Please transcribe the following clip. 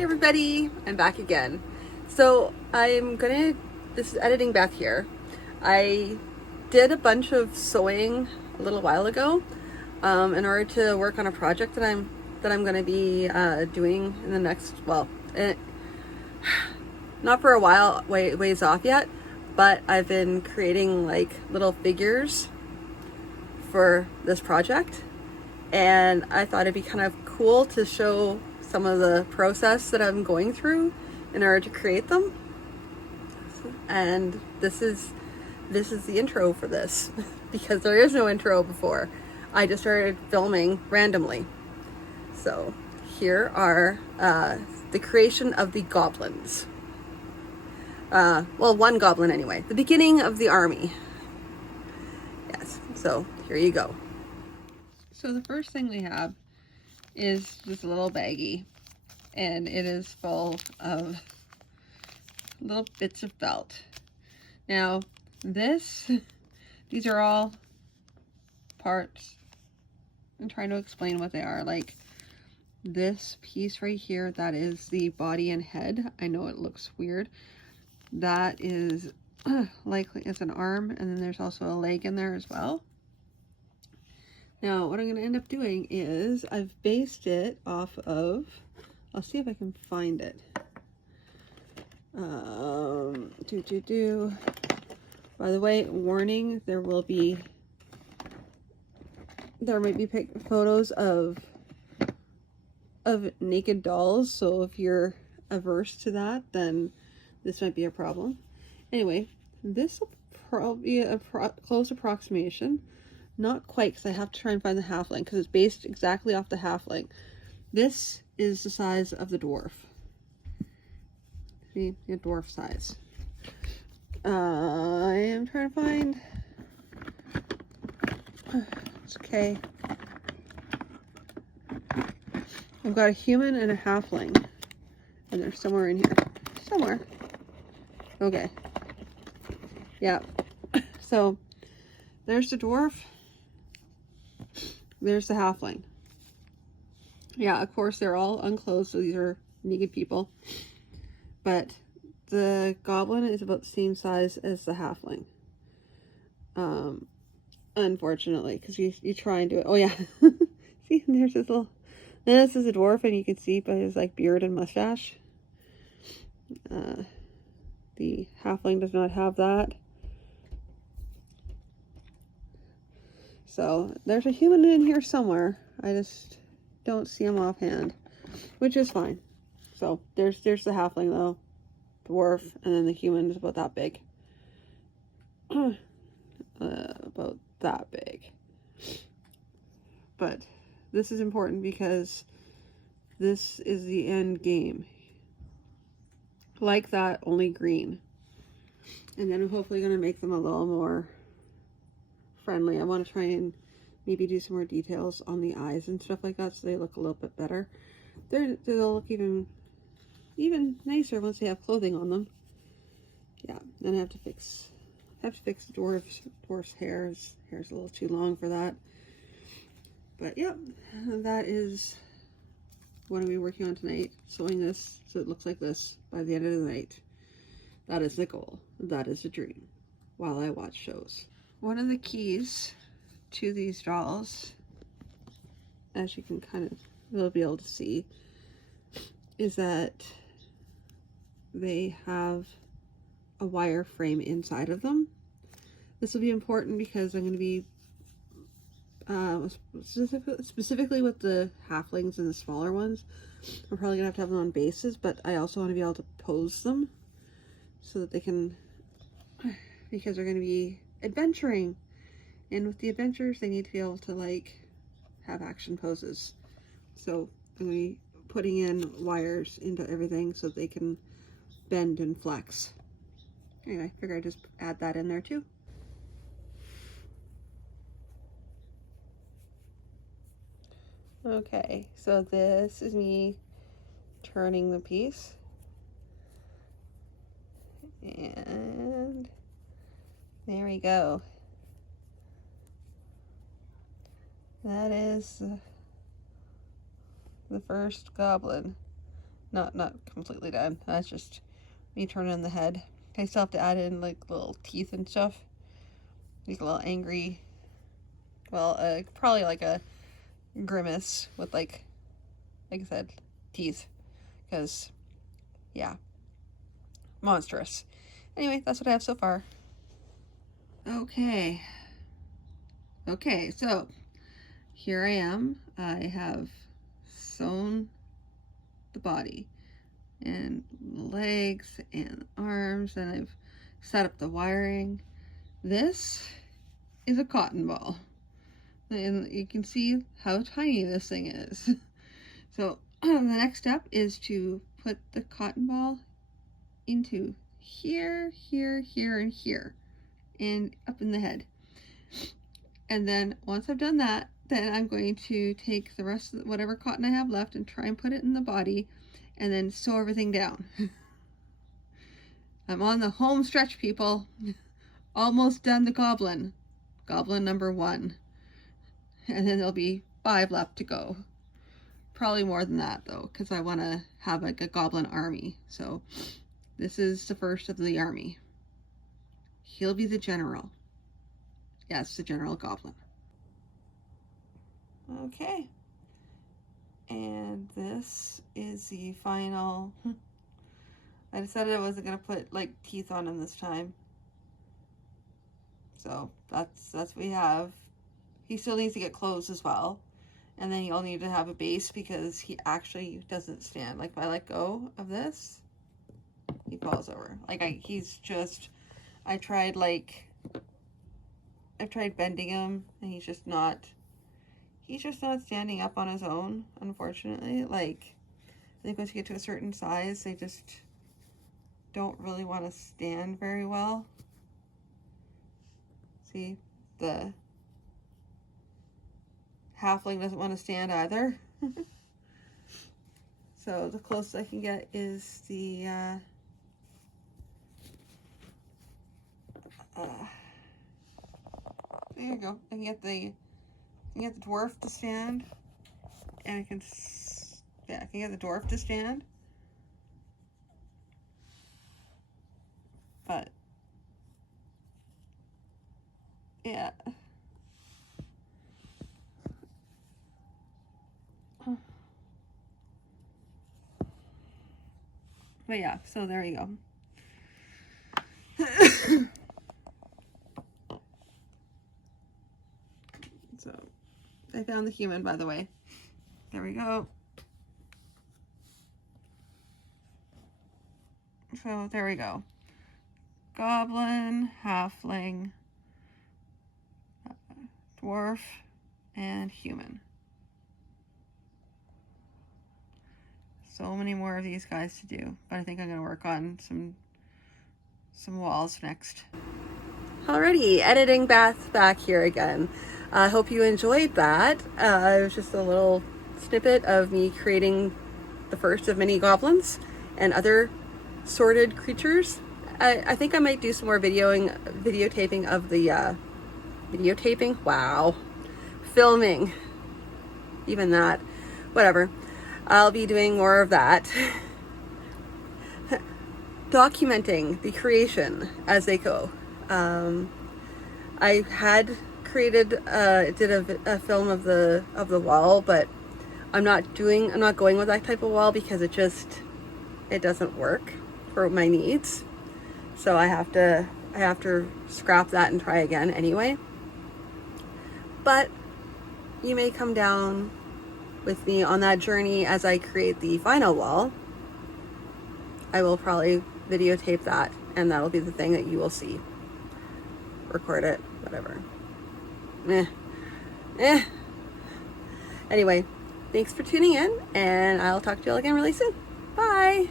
Hi everybody, I'm back again. So this is editing Beth here. I did a bunch of sewing a little while ago in order to work on a project that I'm gonna be doing in the next, not for a while, ways off yet, but I've been creating like little figures for this project, and I thought it'd be kind of cool to show some of the process that I'm going through in order to create them. And this is the intro for this because there is no intro before. I just started filming randomly. So here are the creation of the goblins. One goblin anyway. The beginning of the army. Yes, so here you go. So the first thing we have is this little baggie, and it is full of little bits of felt. Now these are all parts. I'm trying to explain what they are. Like this piece right here, that is the body and head. I know it looks weird. That is likely as an arm, and then there's also a leg in there as well. Now what I'm going to end up doing is I've based it off of, I'll see if I can find it. By the way, warning, there might be photos of naked dolls, so if you're averse to that, then this might be a problem. Anyway, this will probably be a close approximation. Not quite, because I have to try and find the halfling, because it's based exactly off the halfling. This is the size of the dwarf. See, the dwarf size. I am trying to find. It's okay. I've got a human and a halfling, and they're somewhere in here. Somewhere. Okay. Yeah. So there's the dwarf. There's the halfling. Yeah, of course they're all unclothed, so these are naked people. But the goblin is about the same size as the halfling. Unfortunately, because you try and do it. Oh yeah, see, there's this little. This is a dwarf, and you can see by his like beard and mustache. The halfling does not have that. So there's a human in here somewhere. I just don't see him offhand, which is fine. So there's the halfling though, dwarf, and then the human is about that big. About that big. But this is important because this is the end game. Like that, only green. And then I'm hopefully going to make them a little more friendly. I want to try and maybe do some more details on the eyes and stuff like that, so they look a little bit better. They'll look even nicer once they have clothing on them. Yeah, then I have to fix the dwarf's hair. His hair's a little too long for that. But yep, that is what I'll be working on tonight. Sewing this so it looks like this by the end of the night. That is the goal. That is the dream while I watch shows. One of the keys to these dolls, as you can you'll be able to see, is that they have a wire frame inside of them. This will be important because I'm going to be specifically with the halflings and the smaller ones. I'm probably going to have them on bases, but I also want to be able to pose them so that they can, because they're going to be adventuring, and with the adventures they need to be able to like have action poses. So I'm going to be putting in wires into everything so they can bend and flex. Anyway, I figure I'd just add that in there too. Okay, so this is me turning the piece. And there we go. That is the first goblin. not completely done. That's just me turning the head. I still have to add in like little teeth and stuff. Like a little angry, well, probably like a grimace with like I said, teeth. Because, yeah, monstrous. Anyway, that's what I have so far. Okay. Okay, so here I am. I have sewn the body and legs and arms, and I've set up the wiring. This is a cotton ball, and you can see how tiny this thing is. So the next step is to put the cotton ball into here, here, here, and here, and up in the head. And then once I've done that, then I'm going to take the rest of whatever cotton I have left and try and put it in the body and then sew everything down. I'm on the home stretch, people. Almost done the goblin. Goblin number 1. And then there'll be 5 left to go. Probably more than that though, because I want to have like a goblin army. So this is the first of the army. He'll be the general. Yes, the general goblin. Okay. And this is the final. I decided I wasn't going to put like teeth on him this time. So that's what we have. He still needs to get clothes as well. And then you'll need to have a base because he actually doesn't stand. Like if I let go of this, he falls over. Like I've tried bending him and he's just not standing up on his own, unfortunately. Like I think once you get to a certain size, they just don't really want to stand very well. See, the halfling doesn't want to stand either. So the closest I can get is the there you go. I can get the dwarf to stand, and I can get the dwarf to stand. But yeah. But yeah, so there you go. So I found the human, by the way. There we go. So there we go. Goblin, halfling, dwarf, and human. So many more of these guys to do, but I think I'm gonna work on some walls next. Alrighty, editing Beth back here again. I hope you enjoyed that. It was just a little snippet of me creating the first of many goblins and other sorted creatures. I think I might do some more videotaping of the videotaping. Wow, filming, even that. Whatever. I'll be doing more of that. Documenting the creation as they go. I had created, did a film of the wall, but I'm not going with that type of wall because it doesn't work for my needs. So I have to scrap that and try again anyway. But you may come down with me on that journey as I create the final wall. I will probably videotape that, and that'll be the thing that you will see. Record it, whatever. Anyway, thanks for tuning in, and I'll talk to you all again really soon. Bye!